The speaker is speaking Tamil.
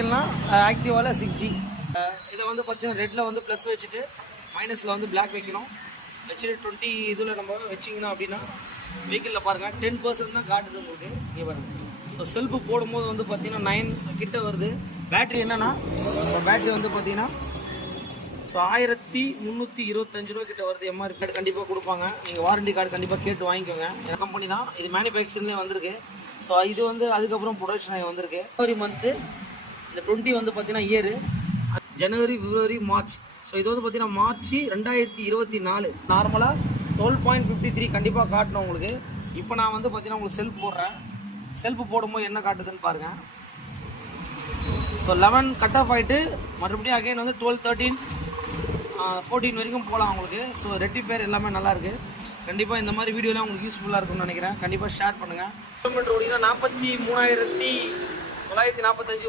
ஆக்டிவாவில் 6G. இதை வந்து பார்த்தீங்கன்னா ரெட்டில் வந்து ப்ளஸ் வச்சுட்டு மைனஸில் வந்து பிளாக் வைக்கணும். வச்சுட்டு 20 இதில் நம்ம வச்சிங்கன்னா அப்படின்னா வெஹிக்கிளில் பாருங்கள் 10% தான் காட்டுது உங்களுக்கு. இங்கே பாருங்கள். ஸோ செல்ஃபு போடும்போது வந்து பார்த்தீங்கன்னா 9 கிட்ட வருது. பேட்ரி என்னென்னா பேட்ரி வந்து பார்த்தீங்கன்னா ஸோ 1325 ரூபா கிட்ட வருது. எம்ஆர்பி கார்டு கண்டிப்பாக கொடுப்பாங்க. நீங்கள் வாரண்டி கார்டு கண்டிப்பாக கேட்டு வாங்கிக்கோங்க. என் கம்பெனி தான் இது மேனுஃபேக்சர்லேயே வந்திருக்கு. ஸோ இது வந்து அதுக்கப்புறம் ப்ரொடக்ஷன் வந்திருக்கு. ஜனவரி மந்த்து இந்த 20 வந்து பார்த்தீங்கன்னா இயரு ஜனவரி, பிப்ரவரி, மார்ச். ஸோ இது வந்து பார்த்தீங்கன்னா மார்ச் 2024 நார்மலாக 12.53 கண்டிப்பாக காட்டணும் உங்களுக்கு. இப்போ நான் வந்து பார்த்தீங்கன்னா உங்களுக்கு செல்ஃப் போடுறேன். செல்ஃப் போடும்போது என்ன காட்டுதுன்னு பாருங்கள். ஸோ 11 கட் ஆஃப் ஆகிட்டு மறுபடியும் அகைன் வந்து 12, 13, 14 வரைக்கும் போகலாம் உங்களுக்கு. ஸோ ரெட்டிஃபயர் எல்லாமே நல்லாயிருக்கு. கண்டிப்பாக இந்த மாதிரி வீடியோலாம் உங்களுக்கு யூஸ்ஃபுல்லாக இருக்கும்னு நினைக்கிறேன். கண்டிப்பாக ஷேர் பண்ணுங்கள். கிலோமீட்டர் ஓடினா 43,945